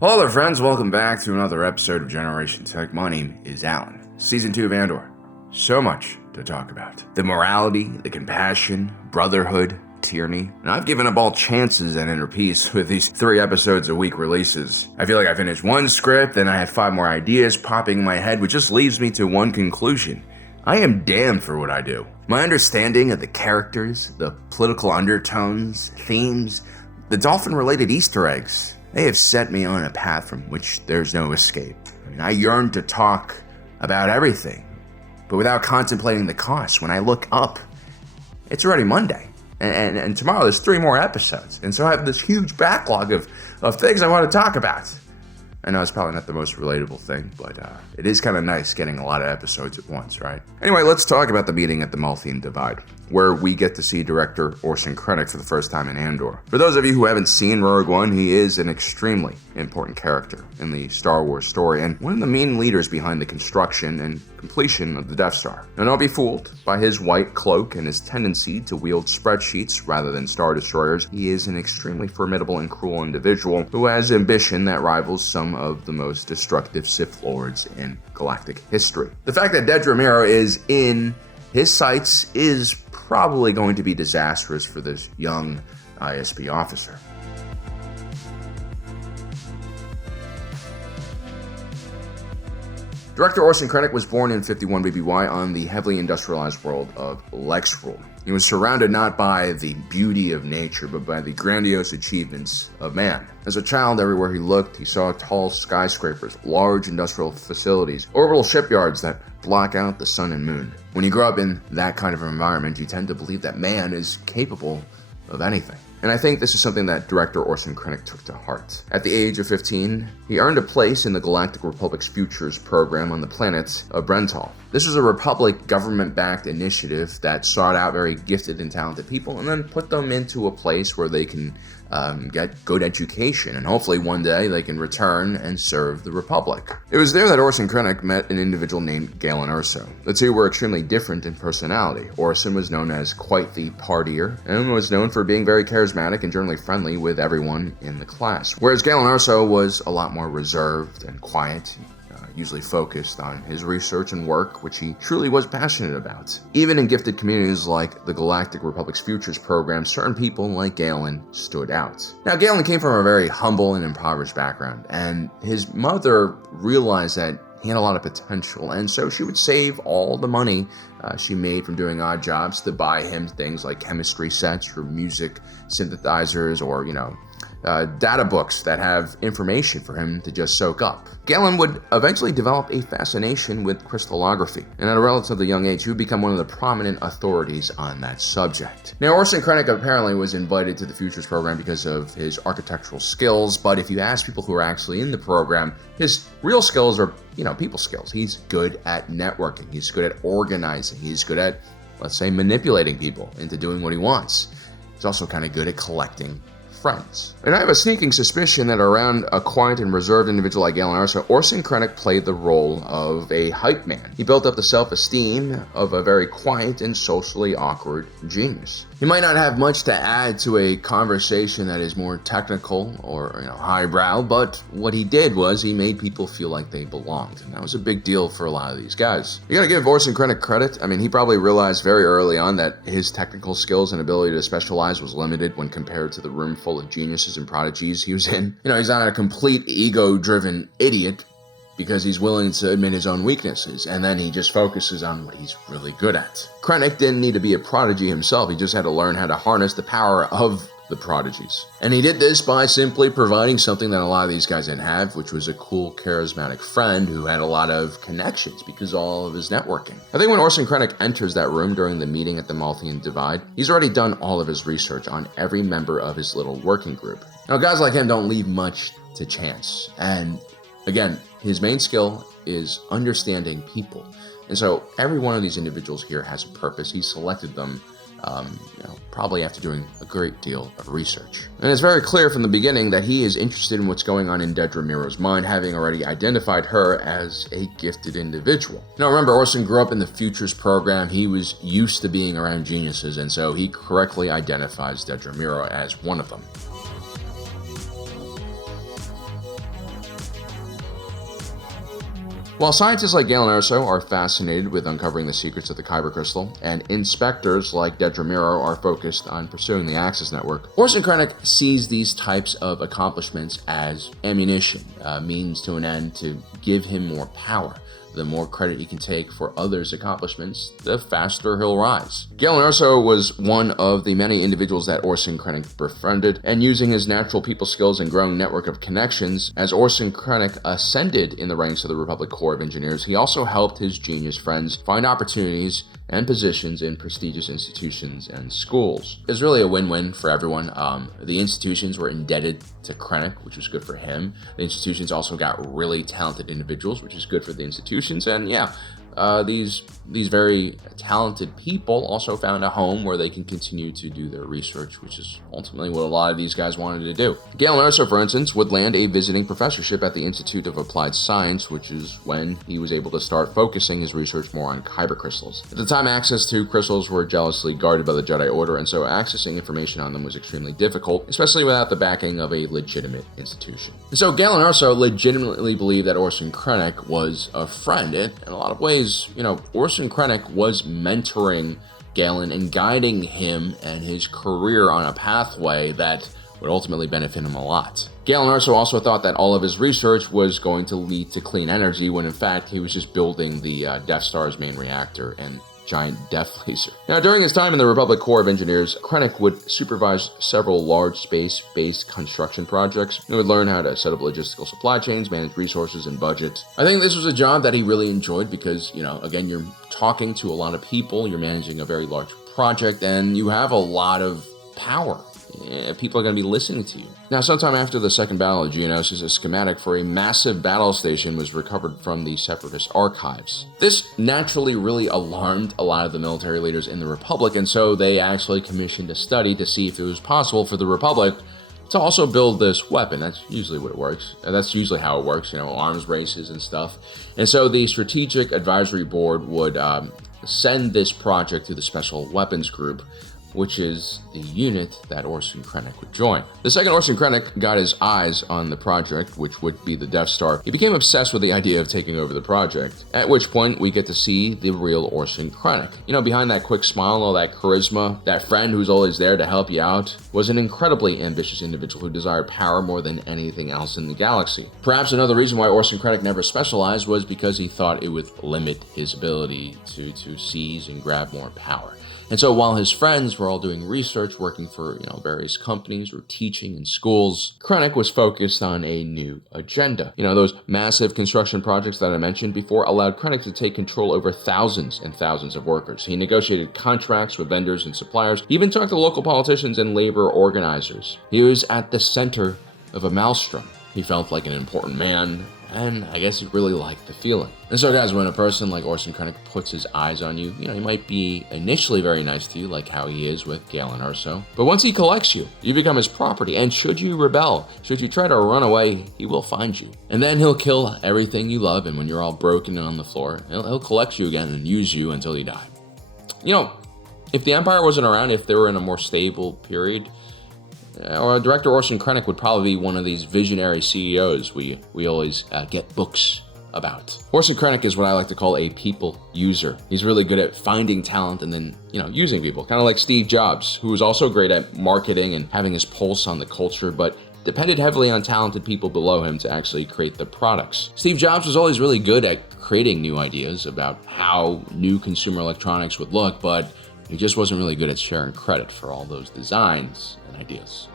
Hello there, friends. Welcome back to another episode of Generation Tech. My name is Alan. Season 2 of Andor. So much to talk about. The morality, the compassion, brotherhood, tyranny. And I've given up all chances at inner peace with these 3 episodes a week releases. I feel like I finished one script, then I had 5 more ideas popping in my head, which just leaves me to one conclusion. I am damned for what I do. My understanding of the characters, the political undertones, themes, the dolphin-related Easter eggs, they have set me on a path from which there's no escape. I yearn to talk about everything, but without contemplating the cost. When I look up, it's already Monday, and tomorrow there's 3 more episodes, and so I have this huge backlog of things I want to talk about. I know it's probably not the most relatable thing, but it is kind of nice getting a lot of episodes at once, right? Anyway, let's talk about the meeting at the Maltian Divide, where we get to see director Orson Krennic for the first time in Andor. For those of you who haven't seen Rogue One, he is an extremely important character in the Star Wars story, and one of the main leaders behind the construction and completion of the Death Star. Now, don't be fooled by his white cloak and his tendency to wield spreadsheets rather than Star Destroyers. He is an extremely formidable and cruel individual who has ambition that rivals some of the most destructive Sith Lords in galactic history. The fact that Dedra Meero is in his sights is probably going to be disastrous for this young ISB officer. Director Orson Krennic was born in 51 BBY on the heavily industrialized world of Lexrule. He was surrounded not by the beauty of nature, but by the grandiose achievements of man. As a child, everywhere he looked, he saw tall skyscrapers, large industrial facilities, orbital shipyards that block out the sun and moon. When you grow up in that kind of environment, you tend to believe that man is capable of anything. And I think this is something that director Orson Krennic took to heart. At the age of 15, he earned a place in the Galactic Republic's Futures program on the planet of Brental. This was a Republic government-backed initiative that sought out very gifted and talented people and then put them into a place where they can get good education, and hopefully one day they can return and serve the Republic. It was there that Orson Krennic met an individual named Galen Erso. The two were extremely different in personality. Orson was known as quite the partier and was known for being very charismatic and generally friendly with everyone in the class, whereas Galen Erso was a lot more reserved and quiet, usually focused on his research and work, which he truly was passionate about. Even in gifted communities like the Galactic Republic's Futures program, certain people like Galen stood out. Now, Galen came from a very humble and impoverished background, and his mother realized that he had a lot of potential, and so she would save all the money she made from doing odd jobs to buy him things like chemistry sets or music synthesizers or, data books that have information for him to just soak up. Galen would eventually develop a fascination with crystallography, and at a relatively young age, he would become one of the prominent authorities on that subject. Now, Orson Krennic apparently was invited to the Futures program because of his architectural skills, but if you ask people who are actually in the program, his real skills are, people skills. He's good at networking. He's good at organizing. He's good at, let's say, manipulating people into doing what he wants. He's also kind of good at collecting friends. And I have a sneaking suspicion that around a quiet and reserved individual like Galen Erso, Orson Krennic played the role of a hype man. He built up the self-esteem of a very quiet and socially awkward genius. He might not have much to add to a conversation that is more technical or, highbrow, but what he did was he made people feel like they belonged, and that was a big deal for a lot of these guys. You gotta give Orson Krennic credit. He probably realized very early on that his technical skills and ability to specialize was limited when compared to the room full of geniuses and prodigies he was in. He's not a complete ego-driven idiot because he's willing to admit his own weaknesses, and then he just focuses on what he's really good at. Krennic didn't need to be a prodigy himself, he just had to learn how to harness the power of the prodigies. And he did this by simply providing something that a lot of these guys didn't have, which was a cool, charismatic friend who had a lot of connections because of all of his networking. I think when Orson Krennic enters that room during the meeting at the Maltian Divide, he's already done all of his research on every member of his little working group. Now, guys like him don't leave much to chance, and again, his main skill is understanding people. And so every one of these individuals here has a purpose. He selected them, probably after doing a great deal of research. And it's very clear from the beginning that he is interested in what's going on in Dedra Meero's mind, having already identified her as a gifted individual. Now remember, Orson grew up in the Futures program. He was used to being around geniuses, and so he correctly identifies Dedra Meero as one of them. While scientists like Galen Erso are fascinated with uncovering the secrets of the Kyber crystal, and inspectors like Dedra Meero are focused on pursuing the Axis network, Orson Krennic sees these types of accomplishments as ammunition, a means to an end to give him more power. The more credit he can take for others' accomplishments, the faster he'll rise. Galen Erso was one of the many individuals that Orson Krennic befriended, and using his natural people skills and growing network of connections, as Orson Krennic ascended in the ranks of the Republic Corps of Engineers, he also helped his genius friends find opportunities and positions in prestigious institutions and schools. It was really a win-win for everyone. The institutions were indebted to Krennic, which was good for him. The institutions also got really talented individuals, which is good for the institutions. And yeah, these very talented people also found a home where they can continue to do their research, which is ultimately what a lot of these guys wanted to do. Galen Erso, for instance, would land a visiting professorship at the Institute of Applied Science, which is when he was able to start focusing his research more on kyber crystals. At the time, access to crystals were jealously guarded by the Jedi Order, and so accessing information on them was extremely difficult, especially without the backing of a legitimate institution. And so Galen Erso legitimately believed that Orson Krennic was a friend, and in a lot of ways, Orson Krennic was mentoring Galen and guiding him and his career on a pathway that would ultimately benefit him a lot. Galen Erso also thought that all of his research was going to lead to clean energy, when in fact he was just building the Death Star's main reactor and giant death laser. Now, during his time in the Republic Corps of Engineers, Krennic would supervise several large space-based construction projects. He would learn how to set up logistical supply chains, manage resources, and budget. I think this was a job that he really enjoyed because, again, you're talking to a lot of people, you're managing a very large project, and you have a lot of power. People are going to be listening to you. Now, sometime after the Second Battle of Geonosis, a schematic for a massive battle station was recovered from the Separatist archives. This naturally really alarmed a lot of the military leaders in the Republic, and so they actually commissioned a study to see if it was possible for the Republic to also build this weapon. That's usually what it works. That's usually how it works, arms races and stuff. And so the Strategic Advisory Board would send this project to the Special Weapons Group, which is the unit that Orson Krennic would join. The second Orson Krennic got his eyes on the project, which would be the Death Star, he became obsessed with the idea of taking over the project, at which point we get to see the real Orson Krennic. Behind that quick smile and all that charisma, that friend who's always there to help you out, was an incredibly ambitious individual who desired power more than anything else in the galaxy. Perhaps another reason why Orson Krennic never specialized was because he thought it would limit his ability to seize and grab more power. And so while his friends were all doing research, working for various companies or teaching in schools, Krennic was focused on a new agenda. Those massive construction projects that I mentioned before allowed Krennic to take control over thousands and thousands of workers. He negotiated contracts with vendors and suppliers, even talked to local politicians and labor organizers. He was at the center of a maelstrom. He felt like an important man, and I guess he really liked the feeling. And so guys, when a person like Orson Krennic puts his eyes on you, he might be initially very nice to you, like how he is with Galen Erso. But once he collects you, you become his property, and should you rebel, should you try to run away, he will find you. And then he'll kill everything you love, and when you're all broken and on the floor, he'll collect you again and use you until you die. If the Empire wasn't around, if they were in a more stable period, Director Orson Krennic would probably be one of these visionary CEOs we always get books about. Orson Krennic is what I like to call a people user. He's really good at finding talent and then, using people. Kind of like Steve Jobs, who was also great at marketing and having his pulse on the culture, but depended heavily on talented people below him to actually create the products. Steve Jobs was always really good at creating new ideas about how new consumer electronics would look, but he just wasn't really good at sharing credit for all those designs and ideas.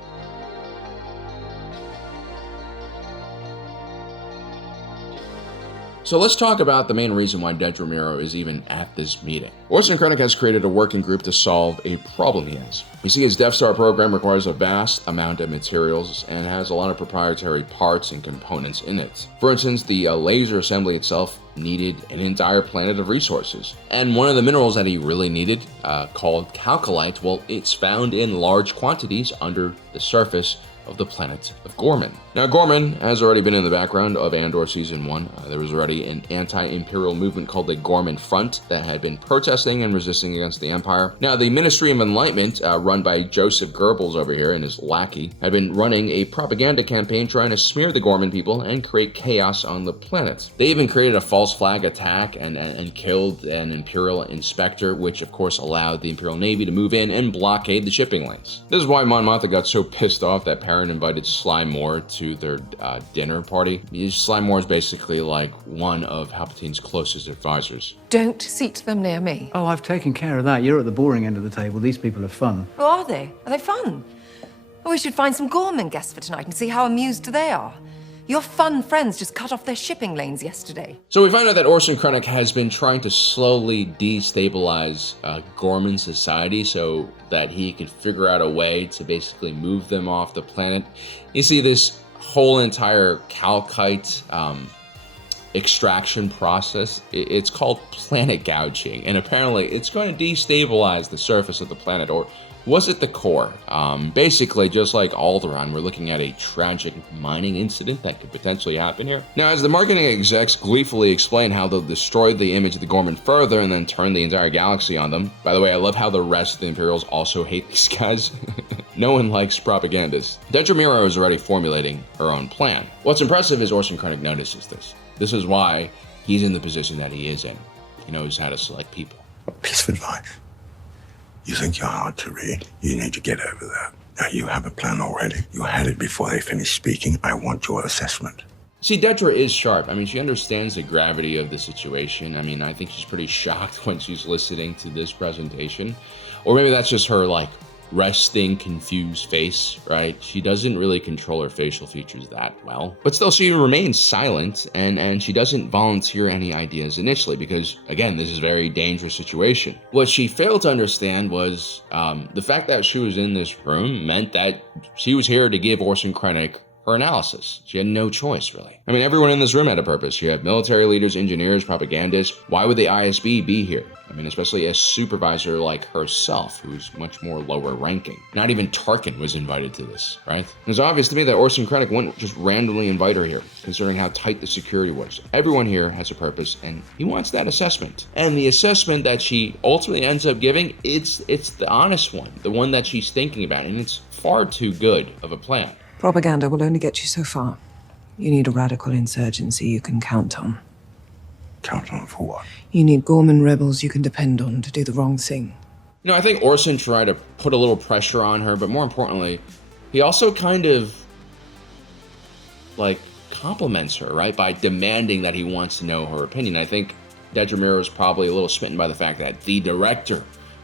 So let's talk about the main reason why Dedra Meero is even at this meeting. Orson Krennic has created a working group to solve a problem he has. You see, his Death Star program requires a vast amount of materials and has a lot of proprietary parts and components in it. For instance, the laser assembly itself needed an entire planet of resources. And one of the minerals that he really needed, called calcolite, well, it's found in large quantities under the surface of the planet of Gorman. Now, Gorman has already been in the background of Andor Season 1. There was already an anti-imperial movement called the Gorman Front that had been protesting and resisting against the Empire. Now, the Ministry of Enlightenment, run by Joseph Goebbels over here and his lackey, had been running a propaganda campaign trying to smear the Gorman people and create chaos on the planet. They even created a false flag attack and killed an Imperial inspector, which of course allowed the Imperial Navy to move in and blockade the shipping lanes. This is why Mon Mothma got so pissed off that Perrin invited Sly Moore to their dinner party. Sly Moore is basically like one of Palpatine's closest advisors. Don't seat them near me. Oh, I've taken care of that. You're at the boring end of the table. These people are fun. Oh, are they? Are they fun? Oh, we should find some Gorman guests for tonight and see how amused they are. Your fun friends just cut off their shipping lanes yesterday. So we find out that Orson Krennic has been trying to slowly destabilize Gorman society so that he could figure out a way to basically move them off the planet. You see, this whole entire calcite extraction process, it's called planet gouging, and apparently it's going to destabilize the surface of the planet, or was it the core? Basically, just like Alderaan, we're looking at a tragic mining incident that could potentially happen here. Now, as the marketing execs gleefully explain how they'll destroy the image of the Gorman further and then turn the entire galaxy on them. By the way, I love how the rest of the Imperials also hate these guys. No one likes propagandists. Dedra Meero is already formulating her own plan. What's impressive is Orson Krennic notices this. This is why he's in the position that he is in. He knows how to select people. Piece of advice. You think you're hard to read? You need to get over that. Now, you have a plan already. You had it before they finished speaking. I want your assessment. See, Dedra is sharp. I mean, she understands the gravity of the situation. I mean, I think she's pretty shocked when she's listening to this presentation. Or maybe that's just her, like, resting, confused face, right? She doesn't really control her facial features that well. But still, she remains silent, and she doesn't volunteer any ideas initially because, again, this is a very dangerous situation. What she failed to understand was the fact that she was in this room meant that she was here to give Orson Krennic her analysis. She had no choice, really. I mean, everyone in this room had a purpose. You have military leaders, engineers, propagandists. Why would the ISB be here? I mean, especially a supervisor like herself, who's much more lower ranking. Not even Tarkin was invited to this, right? It's obvious to me that Orson Krennic wouldn't just randomly invite her here, considering how tight the security was. Everyone here has a purpose, and he wants that assessment. And the assessment that she ultimately ends up giving, it's the honest one, the one that she's thinking about, and it's far too good of a plan. Propaganda will only get you so far. You need a radical insurgency you can count on. Count on for what? You need Gorman rebels you can depend on to do the wrong thing. You know, I think Orson tried to put a little pressure on her, but more importantly, he also kind of, like, compliments her, right? By demanding that he wants to know her opinion. I think Dedra Meero is probably a little smitten by the fact that the director,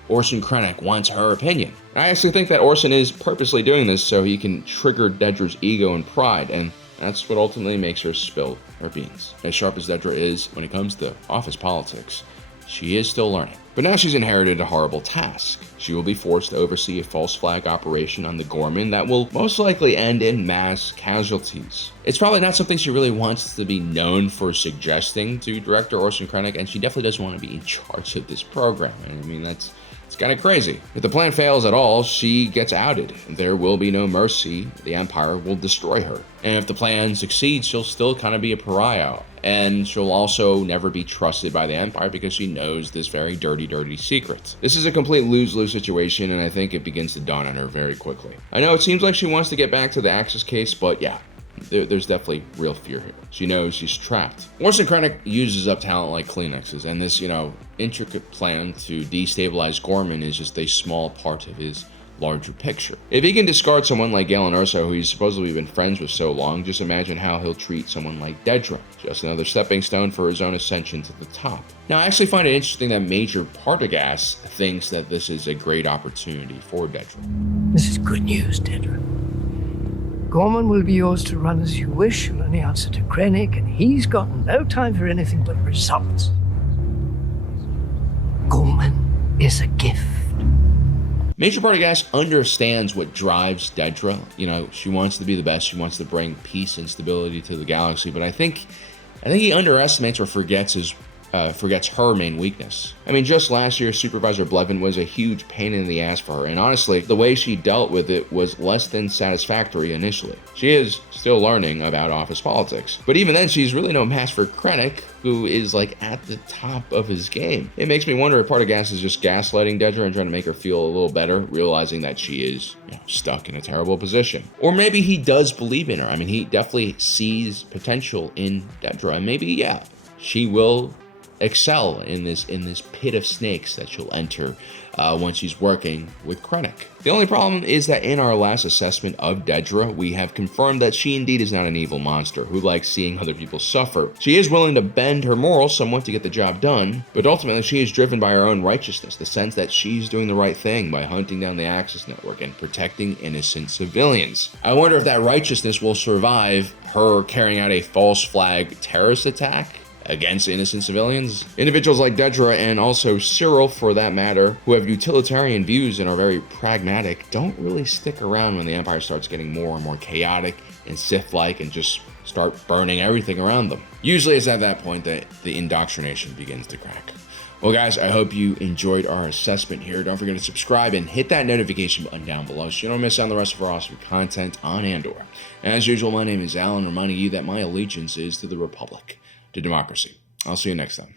Orson Krennic, wants her opinion. I actually think that Orson is purposely doing this so he can trigger Dedra's ego and pride, and that's what ultimately makes her spill her beans. As sharp as Dedra is when it comes to office politics, she is still learning. But now she's inherited a horrible task. She will be forced to oversee a false flag operation on the Gorman that will most likely end in mass casualties. It's probably not something she really wants to be known for suggesting to director Orson Krennic, and she definitely doesn't want to be in charge of this program. I mean, it's kind of crazy. If the plan fails at all, she gets outed. There will be no mercy. The Empire will destroy her. And if the plan succeeds, she'll still kind of be a pariah. And she'll also never be trusted by the Empire because she knows this very dirty, dirty secret. This is a complete lose-lose situation, and I think it begins to dawn on her very quickly. I know it seems like she wants to get back to the Axis case, but yeah, there's definitely real fear here. She knows she's trapped. Orson Krennic uses up talent like Kleenexes, and this, intricate plan to destabilize Gorman is just a small part of his larger picture. If he can discard someone like Galen Erso, who he's supposedly been friends with so long, just imagine how he'll treat someone like Dedra. Just another stepping stone for his own ascension to the top. Now, I actually find it interesting that Major Partagaz thinks that this is a great opportunity for Dedra. This is good news, Dedra. Gorman will be yours to run as you wish. You'll only answer to Krennic, and he's got no time for anything but results. Gorman is a gift. Major Partagaz understands what drives Dedra. She wants to be the best. She wants to bring peace and stability to the galaxy. But I think he underestimates or forgets his forgets her main weakness. I mean, just last year, Supervisor Blevin was a huge pain in the ass for her, and honestly, the way she dealt with it was less than satisfactory initially. She is still learning about office politics, but even then, she's really no match for Krennic, who is like at the top of his game. It makes me wonder if part of Gas is just gaslighting Dedra and trying to make her feel a little better, realizing that she is, stuck in a terrible position. Or maybe he does believe in her. I mean, he definitely sees potential in Dedra, and maybe, she will excel in this pit of snakes that she'll enter when she's working with Krennic. The only problem is that in our last assessment of Dedra, we have confirmed that she indeed is not an evil monster who likes seeing other people suffer. She is willing to bend her morals somewhat to get the job done, but ultimately she is driven by her own righteousness, the sense that she's doing the right thing by hunting down the Axis network and protecting innocent civilians. I wonder if that righteousness will survive her carrying out a false flag terrorist attack against innocent civilians. Individuals like Dedra, and also Cyril for that matter, who have utilitarian views and are very pragmatic, don't really stick around when the Empire starts getting more and more chaotic and Sith-like and just start burning everything around them. Usually it's at that point that the indoctrination begins to crack. Well guys, I hope you enjoyed our assessment here. Don't forget to subscribe and hit that notification button down below so you don't miss out on the rest of our awesome content on Andor. And as usual, my name is Alan, reminding you that my allegiance is to the Republic, to democracy. I'll see you next time.